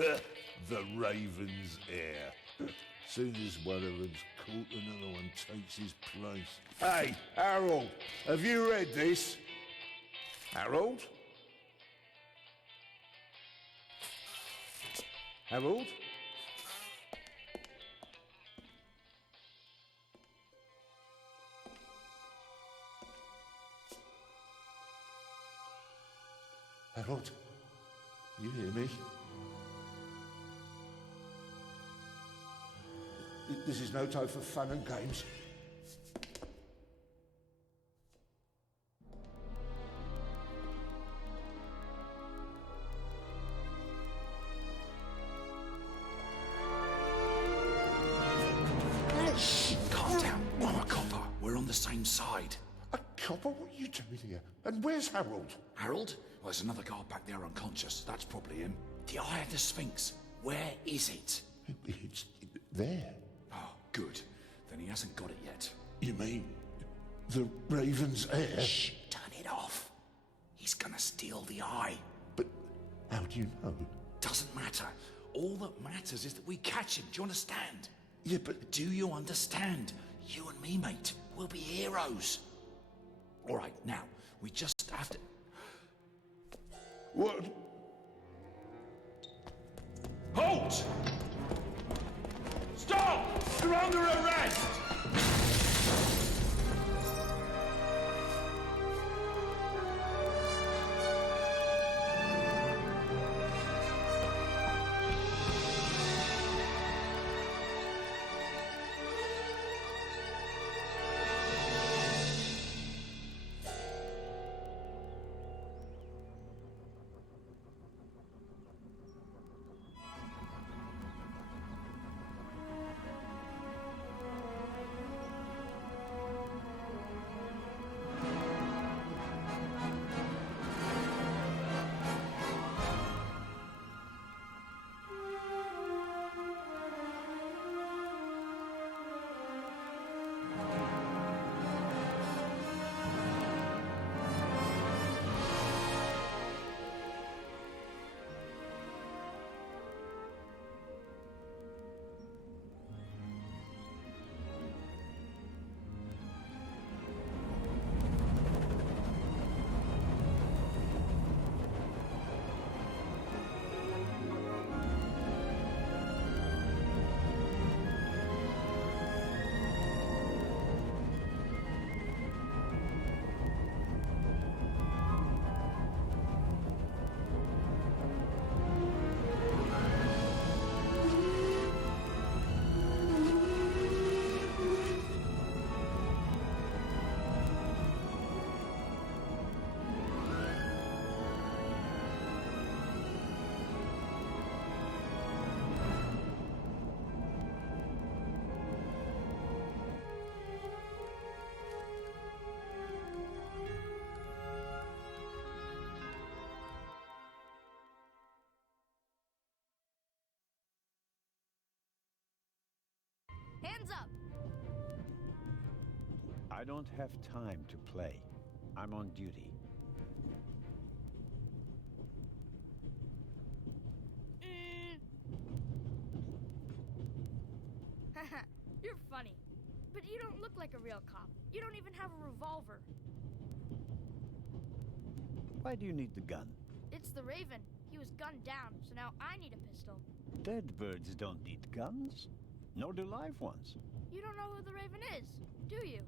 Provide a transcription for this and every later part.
The Raven's heir. Soon as one of them's caught, another one takes his place. Hey, Harold, have you read this? Harold? Harold? Harold? You hear me? This is no time for fun and games. Shh! Calm down. I'm a copper. We're on the same side. A copper? What are you doing here? And where's Harold? Harold? Well, there's another guard back there unconscious. That's probably him. The Eye of the Sphinx. Where is it? It's there. Oh, good. Then he hasn't got it yet. You mean the Raven's heir? Shh! Turn it off. He's gonna steal the eye. But how do you know? Doesn't matter. All that matters is that we catch him. Do you understand? Yeah, but Do you understand? You and me, mate. We'll be heroes. All right, now, we just have to... what? Halt! Stop! You're under arrest! Hands up! I don't have time to play. I'm on duty. Haha, you're funny. But you don't look like a real cop. You don't even have a revolver. Why do you need the gun? It's the Raven. He was gunned down, so now I need a pistol. Dead birds don't need guns. Nor do live ones. You don't know who the Raven is, do you?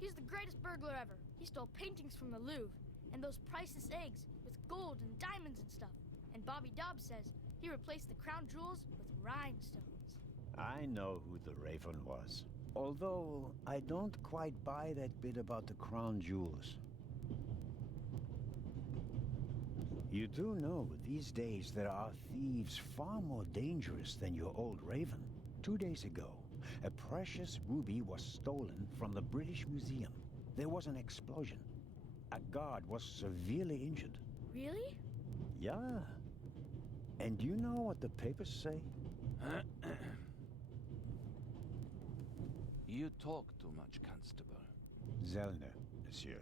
He's the greatest burglar ever. He stole paintings from the Louvre, and those priceless eggs with gold and diamonds and stuff. And Bobby Dobbs says he replaced the crown jewels with rhinestones. I know who the Raven was. Although, I don't quite buy that bit about the crown jewels. You do know these days there are thieves far more dangerous than your old Raven. 2 days ago, a precious ruby was stolen from the British Museum. There was an explosion. A guard was severely injured. Really? Yeah. And you know what the papers say? You talk too much, Constable. Zellner, monsieur.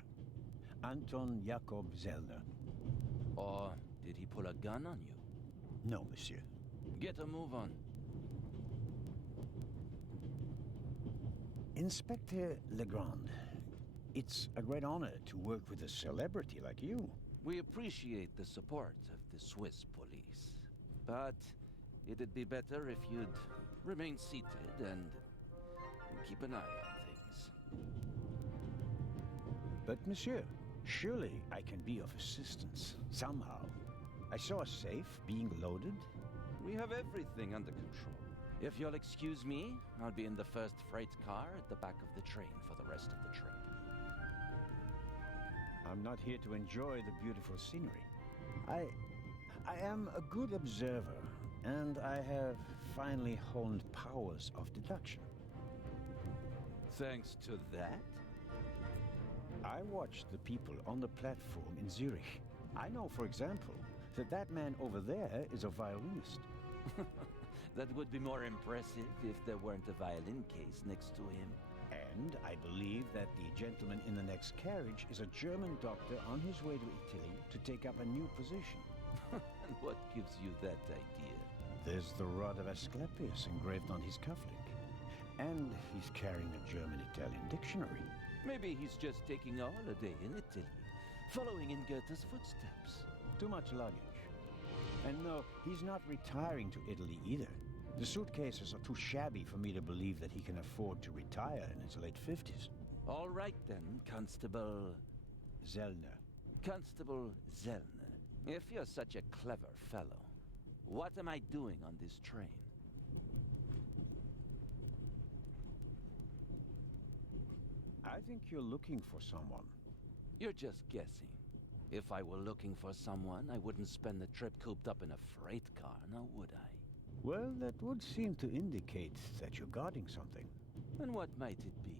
Anton Jakob Zellner. Or did he pull a gun on you? No, monsieur. Get a move on. Inspector Legrand, it's a great honor to work with a celebrity like you. We appreciate the support of the Swiss police. But it'd be better if you'd remain seated and keep an eye on things. But monsieur, surely I can be of assistance, somehow. I saw a safe being loaded. We have everything under control. If you'll excuse me, I'll be in the first freight car at the back of the train for the rest of the trip. I'm not here to enjoy the beautiful scenery. I am a good observer, and I have finally honed powers of deduction. Thanks to that? I watched the people on the platform in Zurich. I know, for example, that man over there is a violinist. That would be more impressive if there weren't a violin case next to him. And I believe that the gentleman in the next carriage is a German doctor on his way to Italy to take up a new position. And what gives you that idea? There's the rod of Asclepius engraved on his cufflink. And he's carrying a German-Italian dictionary. Maybe he's just taking a holiday in Italy, following in Goethe's footsteps. Too much luggage. And no, he's not retiring to Italy either. The suitcases are too shabby for me to believe that he can afford to retire in his late 50s. All right then, Constable... Zellner. Constable Zellner. If you're such a clever fellow, what am I doing on this train? I think you're looking for someone. You're just guessing. If I were looking for someone, I wouldn't spend the trip cooped up in a freight car, now would I? Well, that would seem to indicate that you're guarding something. And what might it be?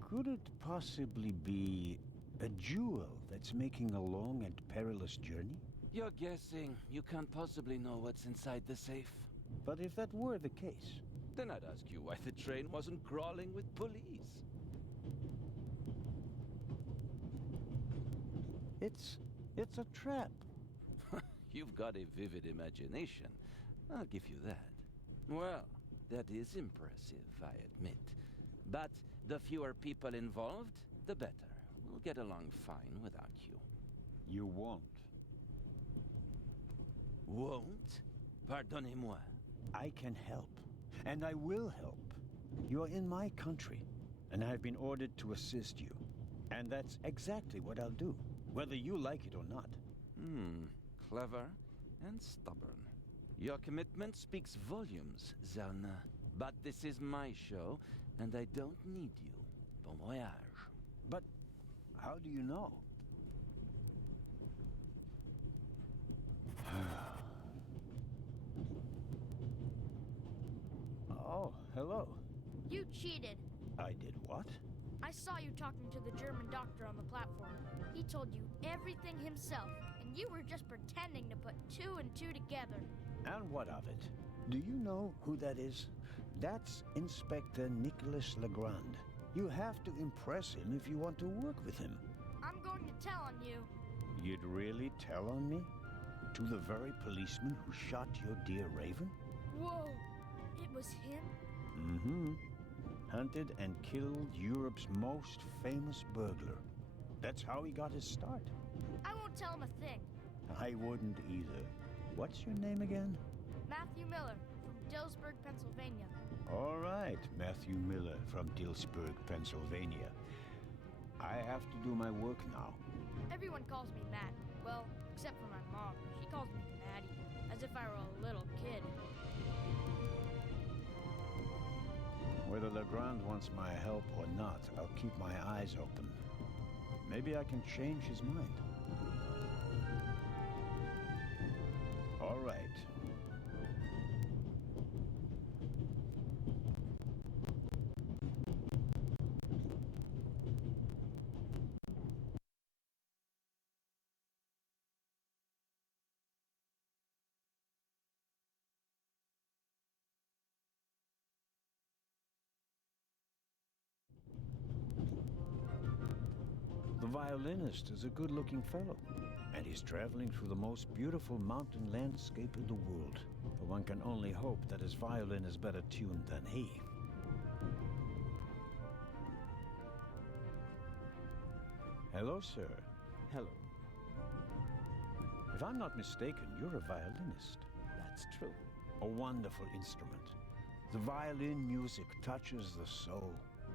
Could it possibly be a jewel that's making a long and perilous journey? You're guessing. You can't possibly know what's inside the safe. But if that were the case... Then I'd ask you why the train wasn't crawling with police. It's a trap. You've got a vivid imagination. I'll give you that. Well, that is impressive, I admit. But the fewer people involved, the better. We'll get along fine without you. You won't. Won't? Pardonnez-moi. I can help. And I will help. You're in my country, and I've been ordered to assist you. And that's exactly what I'll do, whether you like it or not. Clever and stubborn. Your commitment speaks volumes, Zellner. But this is my show, and I don't need you. Bon voyage. But how do you know? Oh, hello. You cheated. I did what? I saw you talking to the German doctor on the platform. He told you everything himself, and you were just pretending to put two and two together. And what of it? Do you know who that is? That's Inspector Nicholas Legrand. You have to impress him if you want to work with him. I'm going to tell on you. You'd really tell on me? To the very policeman who shot your dear Raven? Whoa, it was him? Mm-hmm. Hunted and killed Europe's most famous burglar. That's how he got his start. I won't tell him a thing. I wouldn't either. What's your name again? Matthew Miller from Dillsburg, Pennsylvania. All right, Matthew Miller from Dillsburg, Pennsylvania. I have to do my work now. Everyone calls me Matt. Well, except for my mom. She calls me Maddie, as if I were a little kid. Whether Legrand wants my help or not, I'll keep my eyes open. Maybe I can change his mind. All right. The violinist is a good-looking fellow. And he's traveling through the most beautiful mountain landscape in the world. One can only hope that his violin is better tuned than he. Hello, sir. Hello. If I'm not mistaken, you're a violinist. That's true. A wonderful instrument. The violin music touches the soul.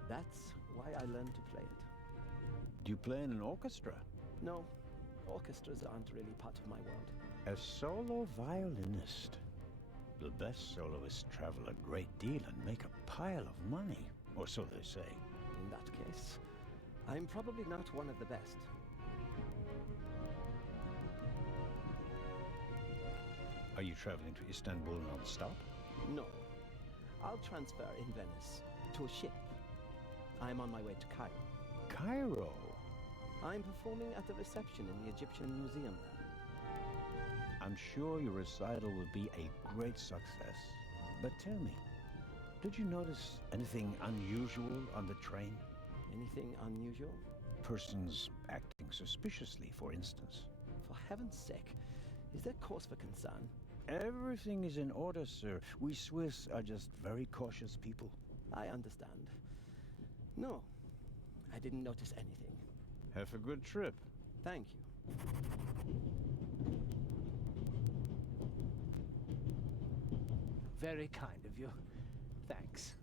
That's why I learned to play it. Do you play in an orchestra? No, orchestras aren't really part of my world. A solo violinist. The best soloists travel a great deal and make a pile of money, or so they say. In that case, I'm probably not one of the best. Are you traveling to Istanbul non-stop? No. I'll transfer in Venice to a ship. I'm on my way to Cairo. Cairo? I'm performing at the reception in the Egyptian Museum there. I'm sure your recital will be a great success. But tell me, did you notice anything unusual on the train? Anything unusual? Persons acting suspiciously, for instance. For heaven's sake, is there cause for concern? Everything is in order, sir. We Swiss are just very cautious people. I understand. No, I didn't notice anything. Have a good trip. Thank you. Very kind of you. Thanks.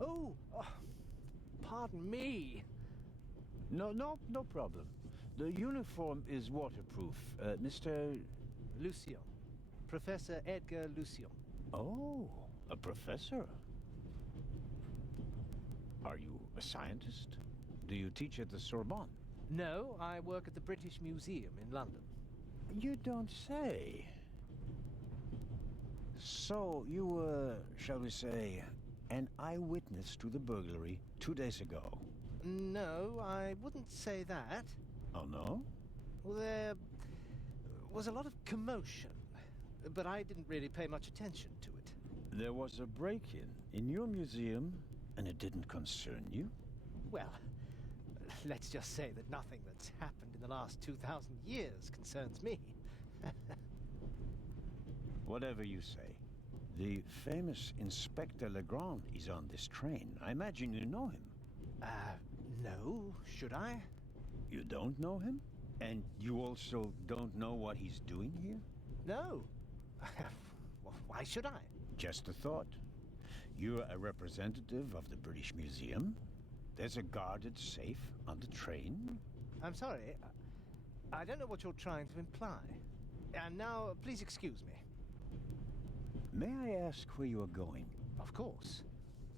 Oh, pardon me. No problem. The uniform is waterproof. Mr. Lucien. Professor Edgar Lucien. Oh, a professor. Are you a scientist? Do you teach at the Sorbonne? No, I work at the British Museum in London. You don't say. So, you were, shall we say, an eyewitness to the burglary 2 days ago? No, I wouldn't say that. Oh, no? Well, there was a lot of commotion, but I didn't really pay much attention to it. There was a break-in in your museum, and it didn't concern you? Well, let's just say that nothing that's happened in the last 2,000 years concerns me. Whatever you say. The famous Inspector Legrand is on this train. I imagine you know him. No, should I? You don't know him? And you also don't know what he's doing here? No. Well, why should I? Just a thought. You're a representative of the British Museum. There's a guarded safe on the train. I'm sorry. I don't know what you're trying to imply. And now, please excuse me. May I ask where you are going? Of course.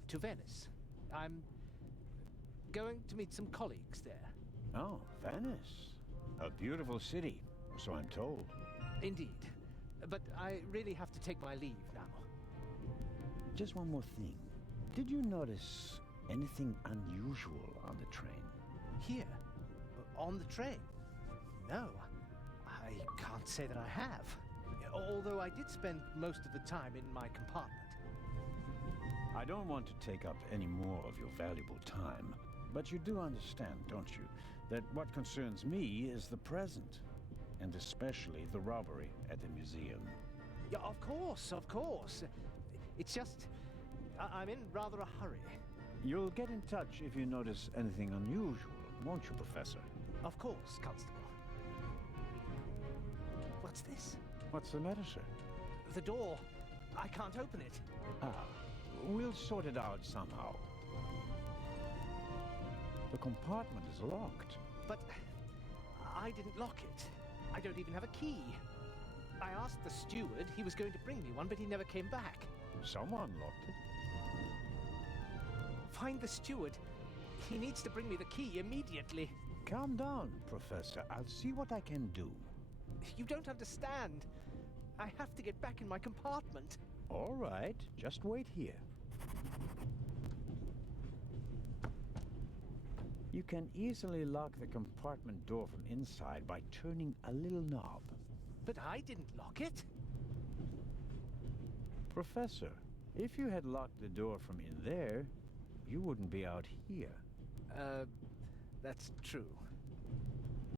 To Venice. I'm going to meet some colleagues there. Oh, Venice. A beautiful city, so I'm told. Indeed. But I really have to take my leave now. Just one more thing. Did you notice anything unusual on the train? Here? On the train? No. I can't say that I have. Although I did spend most of the time in my compartment. I don't want to take up any more of your valuable time, but you do understand, don't you, that what concerns me is the present, and especially the robbery at the museum. Yeah, of course, of course. It's just, I'm in rather a hurry. You'll get in touch if you notice anything unusual, won't you, Professor? Of course, Constable. What's this? What's the matter, sir? The door. I can't open it. We'll sort it out somehow. The compartment is locked. But I didn't lock it. I don't even have a key. I asked the steward. He was going to bring me one, but he never came back. Someone locked it. Find the steward. He needs to bring me the key immediately. Calm down, Professor. I'll see what I can do. You don't understand. I have to get back in my compartment. All right, just wait here. You can easily lock the compartment door from inside by turning a little knob. But I didn't lock it. Professor, if you had locked the door from in there, you wouldn't be out here. That's true.